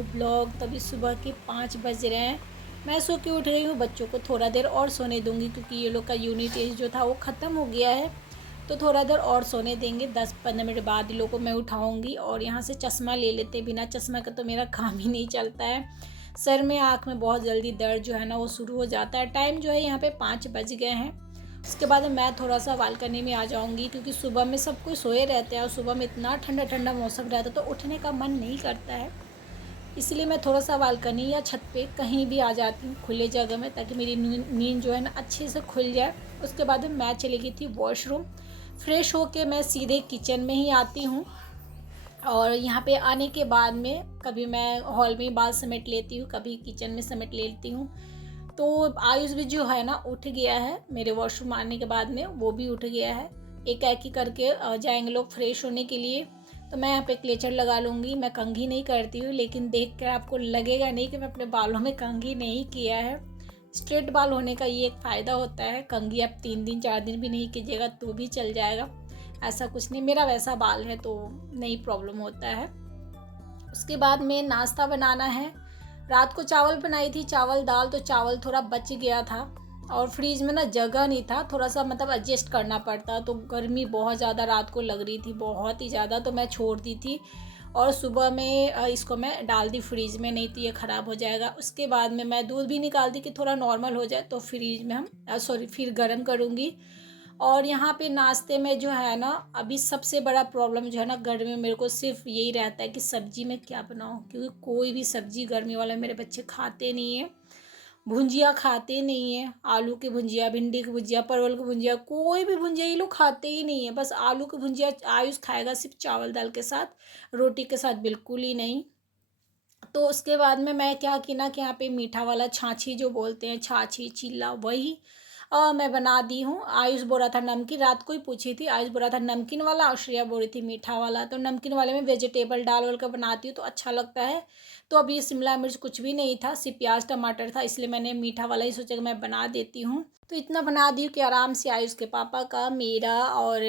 New blog. तभी सुबह के 5 बज रहे हैं। मैं सो के उठ गई हूँ। बच्चों को थोड़ा देर और सोने दूँगी क्योंकि ये लोग का यूनिट टेस्ट जो था वो ख़त्म हो गया है, तो थोड़ा देर और सोने देंगे। 10-15 मिनट बाद इन लोगों को मैं उठाऊँगी। और यहाँ से चश्मा ले लेते, बिना चश्मा का तो मेरा काम ही नहीं चलता है। सर में, आँख में बहुत जल्दी दर्द जो है ना वो शुरू हो जाता है। टाइम जो है यहाँ पे 5 बज गए हैं। उसके बाद मैं थोड़ा सा बालकनी में आ जाऊंगी क्योंकि सुबह में सब कोई सोए रहते हैं और सुबह में इतना ठंडा ठंडा मौसम रहता है तो उठने का मन नहीं करता है। इसलिए मैं थोड़ा सा बालकनी या छत पे कहीं भी आ जाती हूँ खुले जगह में, ताकि मेरी नींद जो है ना अच्छे से खुल जाए। उसके बाद मैं चली गई थी वॉशरूम। फ्रेश होके मैं सीधे किचन में ही आती हूँ। और यहाँ पे आने के बाद में कभी मैं हॉल में बाल समेट लेती हूँ, कभी किचन में समेट लेती हूँ। तो आयुष भी जो है ना उठ गया है, मेरे वॉशरूम आने के बाद में वो भी उठ गया है। एक एक ही करके जाएंगे लोग फ्रेश होने के लिए। तो मैं यहाँ पे क्लेचर लगा लूँगी। मैं कंघी नहीं करती हूँ, लेकिन देख कर आपको लगेगा नहीं कि मैं अपने बालों में कंघी नहीं किया है। स्ट्रेट बाल होने का ये एक फ़ायदा होता है, कंघी आप 3 दिन 4 दिन भी नहीं कीजिएगा तो भी चल जाएगा। ऐसा कुछ नहीं, मेरा वैसा बाल है तो नहीं प्रॉब्लम होता है। उसके बाद में नाश्ता बनाना है। रात को चावल बनाई थी, चावल दाल, तो चावल थोड़ा बच गया था और फ्रीज में ना जगह नहीं था, थोड़ा सा मतलब एडजस्ट करना पड़ता। तो गर्मी बहुत ज़्यादा रात को लग रही थी, बहुत ही ज़्यादा, तो मैं छोड़ दी थी। और सुबह में इसको मैं डाल दी फ्रीज में, नहीं तो ये ख़राब हो जाएगा। उसके बाद में मैं दूध भी निकाल दी कि थोड़ा नॉर्मल हो जाए, तो फ्रीज में हम फिर गर्म करूँगी। और यहाँ पे नाश्ते में जो है ना, अभी सबसे बड़ा प्रॉब्लम जो है ना गर्मी में मेरे को सिर्फ यही रहता है कि सब्जी में क्या बनाऊँ, क्योंकि कोई भी सब्जी गर्मी वाले मेरे बच्चे खाते नहीं हैं। भुंजिया खाते नहीं है, आलू की भुंजिया, भिंडी की भुंजिया, परवल की भुंजिया, कोई भी भुंजिया ये लोग खाते ही नहीं है। बस आलू की भुंजिया आयुष खाएगा सिर्फ चावल दाल के साथ, रोटी के साथ बिल्कुल ही नहीं। तो उसके बाद में मैं क्या की ना कि यहाँ पे मीठा वाला छाछी जो बोलते हैं, छाछी चिल्ला, वही मैं बना दी हूँ। आयुष बोल रहा था नमकीन, रात को ही पूछी थी, आयुष बोल रहा था नमकीन वाला और श्रेया बोल रही थी मीठा वाला। तो नमकीन वाले में वेजिटेबल डाल वाल कर बनाती हूँ तो अच्छा लगता है। तो अभी शिमला मिर्च कुछ भी नहीं था, सिर्फ प्याज टमाटर था, इसलिए मैंने मीठा वाला ही सोचा कि मैं बना देती हूँ। तो इतना बना दी कि आराम से आयुष के पापा का, मेरा और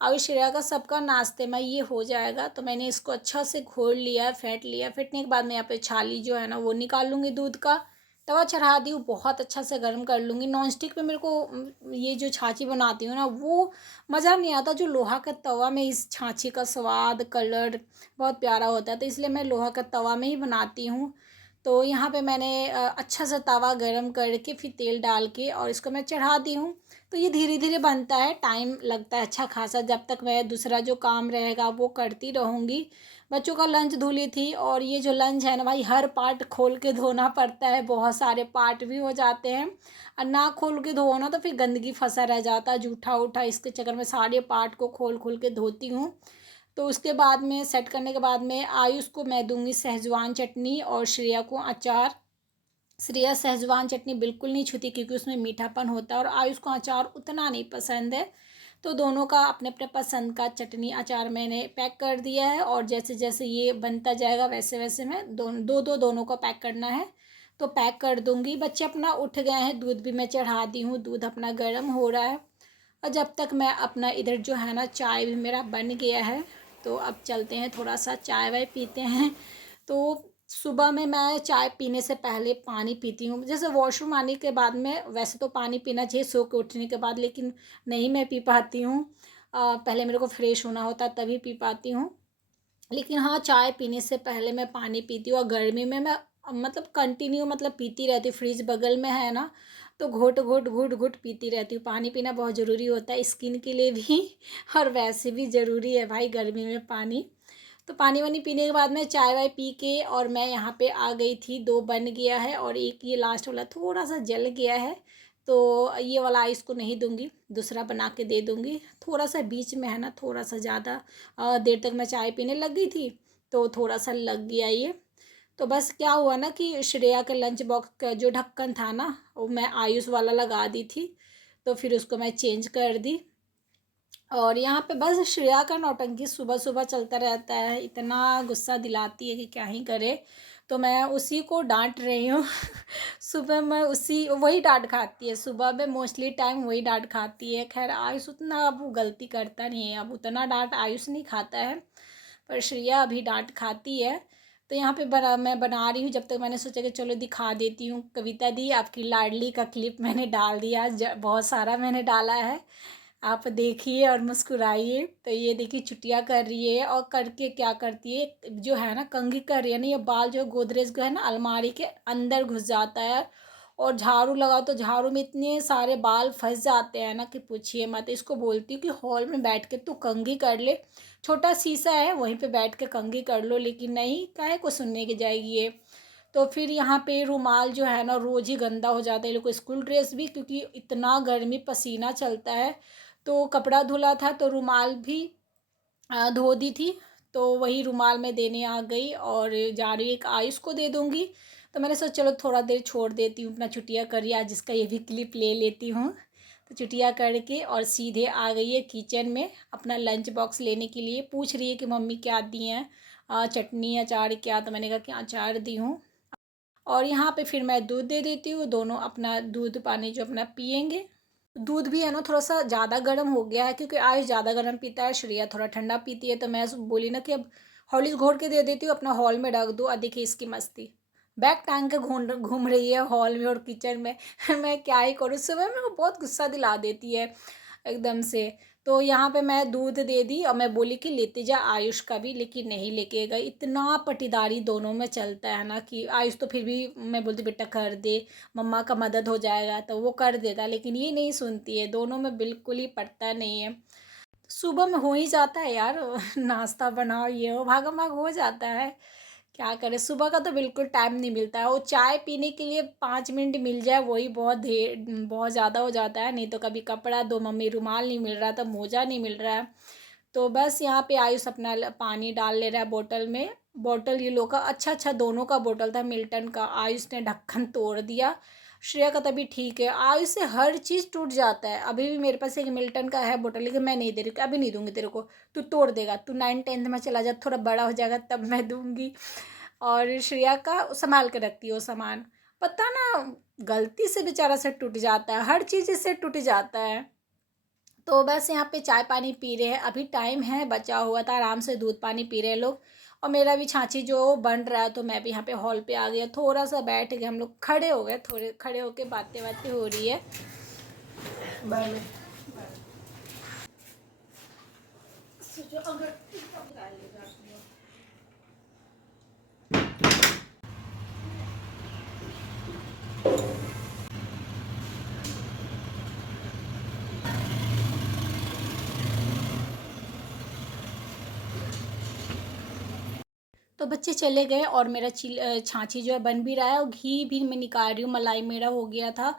आयुष श्रेया का सबका नाश्ते में ये हो जाएगा। तो मैंने इसको अच्छा से घोल लिया, फेंट लिया। फेंटने के बाद मैं यहाँ पे छाली जो है ना वो निकाल लूँगी दूध का। तवा चढ़ा दी हूँ, बहुत अच्छा से गर्म कर लूँगी। नॉन स्टिक पे मेरे को ये जो छाछी बनाती हूँ ना वो मज़ा नहीं आता, जो लोहा का तवा में इस छाछी का स्वाद, कलर बहुत प्यारा होता है, तो इसलिए मैं लोहा का तवा में ही बनाती हूँ। तो यहाँ पे मैंने अच्छा सा तवा गरम करके फिर तेल डाल के और इसको मैं चढ़ा दी हूँ। तो ये धीरे धीरे बनता है, टाइम लगता है अच्छा खासा, जब तक मैं दूसरा जो काम रहेगा वो करती रहूँगी। बच्चों का लंच धुली थी, और ये जो लंच है ना भाई, हर पार्ट खोल के धोना पड़ता है, बहुत सारे पार्ट भी हो जाते हैं। और ना खोल के धो ना तो फिर गंदगी फंसा रह जाता है, जूठा उठा, इसके चक्कर में सारे पार्ट को खोल खोल के धोती हूँ। तो उसके बाद में सेट करने के बाद में आयुष को मैं दूंगी सेजवान चटनी और श्रेया को अचार। श्रेया सेजवान चटनी बिल्कुल नहीं छूती क्योंकि उसमें मीठापन होता है, और आयुष को अचार उतना नहीं पसंद है। तो दोनों का अपने अपने पसंद का चटनी अचार मैंने पैक कर दिया है, और जैसे जैसे ये बनता जाएगा वैसे वैसे मैं दोनों को पैक करना है तो पैक कर दूंगी। बच्चे अपना उठ गए हैं, दूध भी मैं चढ़ा दी हूँ, दूध अपना गर्म हो रहा है। और जब तक मैं अपना इधर जो है ना चाय भी मेरा बन गया है, तो अब चलते हैं थोड़ा सा चाय वाय पीते हैं। तो सुबह में मैं चाय पीने से पहले पानी पीती हूँ, जैसे वॉशरूम आने के बाद में, वैसे तो पानी पीना चाहिए सो के उठने के बाद, लेकिन नहीं मैं पी पाती हूँ। पहले मेरे को फ्रेश होना होता है तभी पी पाती हूँ। लेकिन हाँ, चाय पीने से पहले मैं पानी पीती हूँ, और गर्मी में मैं मतलब कंटिन्यू मतलब पीती रहती हूँ। फ्रिज बगल में है ना, तो घोट घोट घुट घुट पीती रहती हूँ। पानी पीना बहुत ज़रूरी होता है स्किन के लिए भी और वैसे भी ज़रूरी है भाई गर्मी में पानी। तो पानी वानी पीने के बाद में चाय वाय पी के और मैं यहाँ पे आ गई थी। 2 बन गया है और एक ये लास्ट वाला थोड़ा सा जल गया है, तो ये वाला आइस को नहीं दूंगी, दूसरा बना के दे दूंगी। थोड़ा सा बीच में है ना, थोड़ा सा ज़्यादा देर तक मैं चाय पीने लग गई थी तो थोड़ा सा लग गया ये। तो बस क्या हुआ ना कि श्रेया के लंच बॉक्स का जो ढक्कन था ना, वो मैं आयुष वाला लगा दी थी, तो फिर उसको मैं चेंज कर दी। और यहाँ पे बस श्रेया का नौटंकी सुबह सुबह चलता रहता है, इतना गुस्सा दिलाती है कि क्या ही करे। तो मैं उसी को डांट रही हूँ सुबह में उसी वही डांट खाती है, सुबह में मोस्टली टाइम वही डांट खाती है। खैर आयुष उतना अब वो गलती करता नहीं है, अब उतना डांट आयुष नहीं खाता है, पर श्रेया अभी डांट खाती है। तो यहाँ पे मैं बना रही हूँ। जब तक मैंने सोचा कि चलो दिखा देती हूँ। कविता दी आपकी लाडली का क्लिप मैंने डाल दिया, बहुत सारा मैंने डाला है। आप देखिए और मुस्कुराइए। तो ये देखिए चुटिया कर रही है, और करके क्या करती है जो है ना, कंघी कर रही है ना, ये बाल जो गोदरेज का है ना, अलमारी के अंदर घुस जाता है। और झाड़ू लगाओ तो झाड़ू में इतने सारे बाल फंस जाते हैं ना कि पूछिए मत। इसको बोलती हूँ कि हॉल में बैठ के तू कंघी कर ले, छोटा शीशा है वहीं पे बैठ के कंघी कर लो, लेकिन नहीं, काहे को सुनने की जाएगी ये। तो फिर यहाँ पे रुमाल जो है ना रोज़ ही गंदा हो जाता है, ये लोग को स्कूल ड्रेस भी, क्योंकि इतना गर्मी पसीना चलता है। तो कपड़ा धुला था तो रुमाल भी धो दी थी। तो वही रुमाल में देने आ गई, और जा रही एक आयुष को दे दूँगी। तो मैंने सोचा चलो थोड़ा देर छोड़ देती हूँ, अपना छुट्टियाँ करिए, आज इसका ये भी क्लिप ले लेती हूँ। तो छुट्टियाँ करके और सीधे आ गई है किचन में अपना लंच बॉक्स लेने के लिए। पूछ रही है कि मम्मी क्या दी हैं, चटनी अचार क्या। तो मैंने कहा कि अचार दी हूँ। और यहाँ पे फिर मैं दूध दे देती हूँ, दोनों अपना दूध पानी जो अपना पियेंगे। दूध भी है ना थोड़ा सा ज़्यादा गर्म हो गया है, क्योंकि आयुष ज़्यादा गर्म पीता है, श्रेया थोड़ा ठंडा पीती है। तो मैं बोली ना कि अब हॉर्लिक्स घोल के दे देती हूँ, अपना हॉल में रख दो। देखिए इसकी मस्ती, बैग टांग के घूम घूम रही है हॉल में और किचन में। मैं क्या ही करूँ, सुबह में वो बहुत गुस्सा दिला देती है एकदम से। तो यहाँ पे मैं दूध दे दी, और मैं बोली कि लेते जा आयुष का भी, लेकिन नहीं लेके गई। इतना पटीदारी दोनों में चलता है ना कि आयुष तो फिर भी मैं बोलती बेटा कर दे, मम्मा का मदद हो जाएगा, तो वो कर देता, लेकिन ये नहीं सुनती है। दोनों में बिल्कुल ही पड़ता नहीं है। सुबह में हो ही जाता है यार, नाश्ता बनाओ ये वो, भागम भाग हो जाता है। क्या करें, सुबह का तो बिल्कुल टाइम नहीं मिलता है। वो चाय पीने के लिए 5 मिनट मिल जाए वही बहुत ज़्यादा हो जाता है। नहीं तो कभी कपड़ा दो मम्मी, रुमाल नहीं मिल रहा था, मोजा नहीं मिल रहा है। तो बस यहाँ पे आयुष अपना पानी डाल ले रहा है बोतल में। बोतल ये लोग का अच्छा दोनों का बोतल था मिल्टन का, आयुष ने ढक्कन तोड़ दिया। श्रेया का तभी ठीक है, आयुष से हर चीज़ टूट जाता है। अभी भी मेरे पास एक मिल्टन का है बोतल, लेकिन मैं नहीं दे रही, अभी नहीं दूंगी तेरे को, तू तोड़ देगा, तू 9th-10th में चला जा, थोड़ा बड़ा हो जाएगा तब मैं दूंगी। और श्रेया का संभाल के रखती है वो सामान। पता ना गलती से बेचारा से टूट जाता है, हर चीज़ इससे टूट जाता है। तो बस यहाँ पे चाय पानी पी रहे हैं, अभी टाइम है बचा हुआ था, आराम से दूध पानी पी रहे हैं लोग। और मेरा भी छाछी जो बन रहा है, तो मैं भी यहाँ पे हॉल पे आ गया, थोड़ा सा बैठ के हम लोग खड़े हो गए, थोड़े खड़े होके बातें बातें हो रही है। बाय। तो बच्चे चले गए, और मेरा छाछी जो है बन भी रहा है, और घी भी मैं निकाल रही हूँ। मलाई मेरा हो गया था,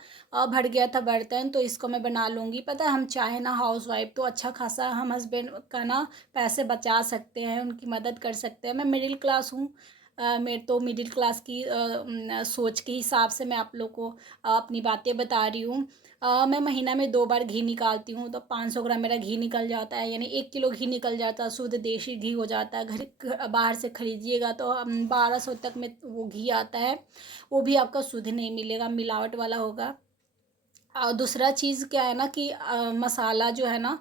भर गया था बर्तन, तो इसको मैं बना लूँगी। पता है हम चाहे ना हाउस वाइफ तो अच्छा खासा हम हस्बैंड का ना पैसे बचा सकते हैं, उनकी मदद कर सकते हैं। मैं मिडिल क्लास हूँ, मैं तो मिडिल क्लास की सोच के हिसाब से मैं आप लोग को अपनी बातें बता रही हूँ। मैं महीना में 2 बार घी निकालती हूँ, तो 500 ग्राम मेरा घी निकल जाता है, यानी 1 किलो घी निकल जाता है, शुद्ध देशी घी हो जाता है। बाहर से खरीदिएगा तो 1200 तक में वो घी आता है, वो भी आपका शुद्ध नहीं मिलेगा, मिलावट वाला होगा। और दूसरा चीज़ क्या है ना कि मसाला जो है ना,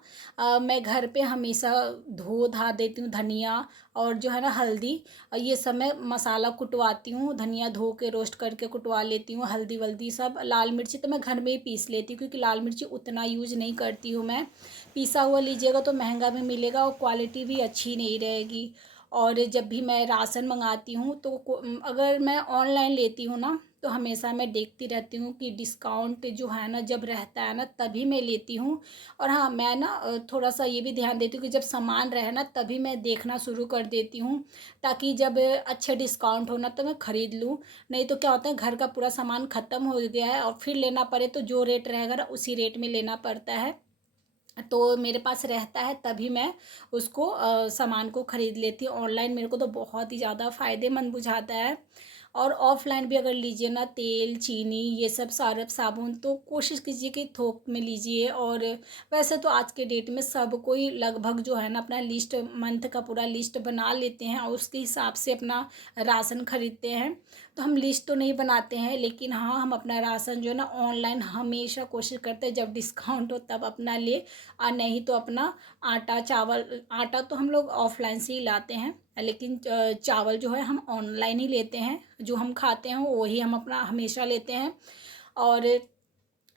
मैं घर पे हमेशा धो धा देती हूँ, धनिया और जो है ना हल्दी, ये सब मैं मसाला कुटवाती हूँ, धनिया धो के रोस्ट करके कुटवा लेती हूँ, हल्दी वल्दी सब। लाल मिर्ची तो मैं घर में ही पीस लेती हूँ, क्योंकि लाल मिर्ची उतना यूज नहीं करती हूँ मैं। पीसा हुआ लीजिएगा तो महंगा भी मिलेगा, और क्वालिटी भी अच्छी नहीं रहेगी। और जब भी मैं राशन मंगाती हूँ तो अगर मैं ऑनलाइन लेती हूँ ना, तो हमेशा मैं देखती रहती हूँ कि डिस्काउंट जो है ना जब रहता है ना तभी मैं लेती हूँ। और हाँ, मैं ना थोड़ा सा ये भी ध्यान देती हूँ कि जब सामान रहे ना तभी मैं देखना शुरू कर देती हूँ, ताकि जब अच्छे डिस्काउंट हो ना तो मैं ख़रीद लूँ। नहीं तो क्या होता है, घर का पूरा सामान ख़त्म हो गया है और फिर लेना पड़े तो जो रेट रहेगा ना उसी रेट में लेना पड़ता है। तो मेरे पास रहता है तभी मैं उसको सामान को ख़रीद लेती हूँ। ऑनलाइन मेरे को तो बहुत ही ज़्यादा फ़ायदेमंद बुझाता है। और ऑफ़लाइन भी अगर लीजिए ना, तेल चीनी ये सब सर्फ़ साबुन, तो कोशिश कीजिए कि थोक में लीजिए। और वैसे तो आज के डेट में सब कोई लगभग जो है ना अपना लिस्ट, मंथ का पूरा लिस्ट बना लेते हैं, और उसके हिसाब से अपना राशन ख़रीदते हैं। तो हम लिस्ट तो नहीं बनाते हैं, लेकिन हाँ हम अपना राशन जो है ना ऑनलाइन हमेशा कोशिश करते हैं जब डिस्काउंट हो तब अपना ले, और नहीं तो अपना आटा चावल, आटा तो हम लोग ऑफ़लाइन से ही लाते हैं। लेकिन चावल जो है हम ऑनलाइन ही लेते हैं, जो हम खाते हैं वही हम अपना हमेशा लेते हैं। और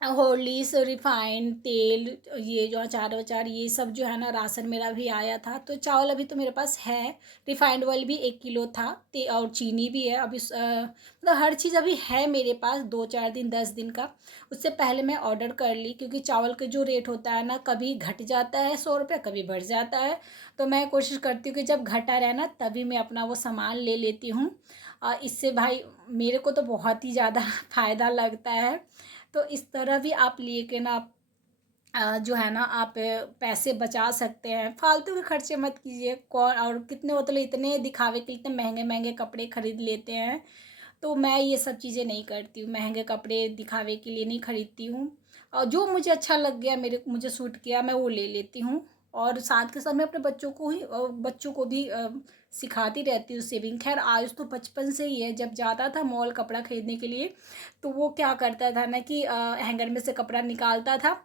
हॉर्लिक्स, रिफाइंड तेल, ये जो अचार वचार ये सब जो है ना, राशन मेरा भी आया था। तो चावल अभी तो मेरे पास है। रिफाइंड ऑयल भी 1 किलो था। और चीनी भी है अभी, मतलब हर चीज़ अभी है मेरे पास, 2-4 दिन 10 दिन का। उससे पहले मैं ऑर्डर कर ली, क्योंकि चावल का जो रेट होता है ना, कभी घट जाता है 100 रुपये, कभी बढ़ जाता है। तो मैं कोशिश करती हूँ कि जब घटा रहे ना तभी मैं अपना वो सामान ले लेती हूँ। इससे भाई मेरे को तो बहुत ही ज़्यादा फ़ायदा लगता है। तो इस तरह भी आप लेके ना जो है ना, आप पैसे बचा सकते हैं। फालतू के खर्चे मत कीजिए। कौन और कितने मतलब इतने दिखावे के इतने महंगे महंगे कपड़े खरीद लेते हैं। तो मैं ये सब चीज़ें नहीं करती हूँ, महंगे कपड़े दिखावे के लिए नहीं खरीदती हूँ। और जो मुझे अच्छा लग गया, मुझे सूट किया, मैं वो ले लेती हूँ। और साथ के साथ मैं अपने बच्चों को भी सिखाती रहती हूँ सेविंग। खैर आयुष तो बचपन से ही है, जब जाता था मॉल कपड़ा खरीदने के लिए, तो वो क्या करता था ना कि हैंगर में से कपड़ा निकालता था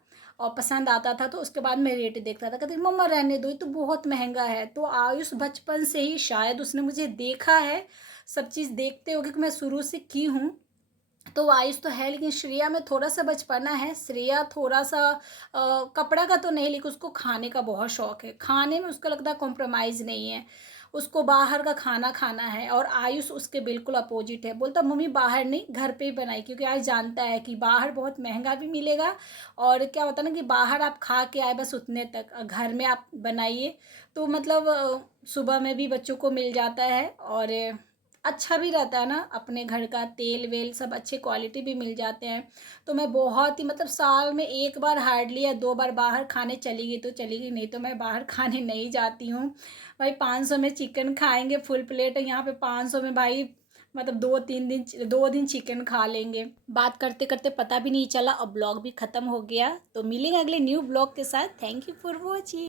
और पसंद आता था, तो उसके बाद मैं रेट देखता था, कहते मम्मा रहने दो, ये तो बहुत महंगा है। तो आयुष बचपन से ही शायद उसने मुझे देखा है, सब चीज़ देखते होगे कि मैं शुरू से की हूँ। तो आयुष तो है, लेकिन श्रेया में थोड़ा सा बचपना है। श्रेया थोड़ा सा कपड़ा का तो नहीं, लेकिन उसको खाने का बहुत शौक है। खाने में उसका लगता है कॉम्प्रोमाइज़ नहीं है, उसको बाहर का खाना खाना है। और आयुष उसके बिल्कुल अपोजिट है, बोलता मम्मी बाहर नहीं, घर पे ही बनाई, क्योंकि आयुष जानता है कि बाहर बहुत महंगा भी मिलेगा। और क्या होता है ना कि बाहर आप खा के आए बस उतने तक, घर में आप बनाइए तो मतलब सुबह में भी बच्चों को मिल जाता है। और अच्छा भी रहता है ना, अपने घर का तेल वेल सब अच्छे क्वालिटी भी मिल जाते हैं। तो मैं बहुत ही मतलब साल में एक बार हार्डली या 2 बार बाहर खाने चली गई तो चली गई, नहीं तो मैं बाहर खाने नहीं जाती हूँ। भाई 500 में चिकन खाएंगे फुल प्लेट है, यहाँ पे 500 में भाई मतलब 2-3 दिन 2 दिन चिकन खा लेंगे। बात करते करते पता भी नहीं चला और ब्लॉग भी ख़त्म हो गया। तो मिलेंगे अगले न्यू ब्लॉग के साथ। Thank you for watching.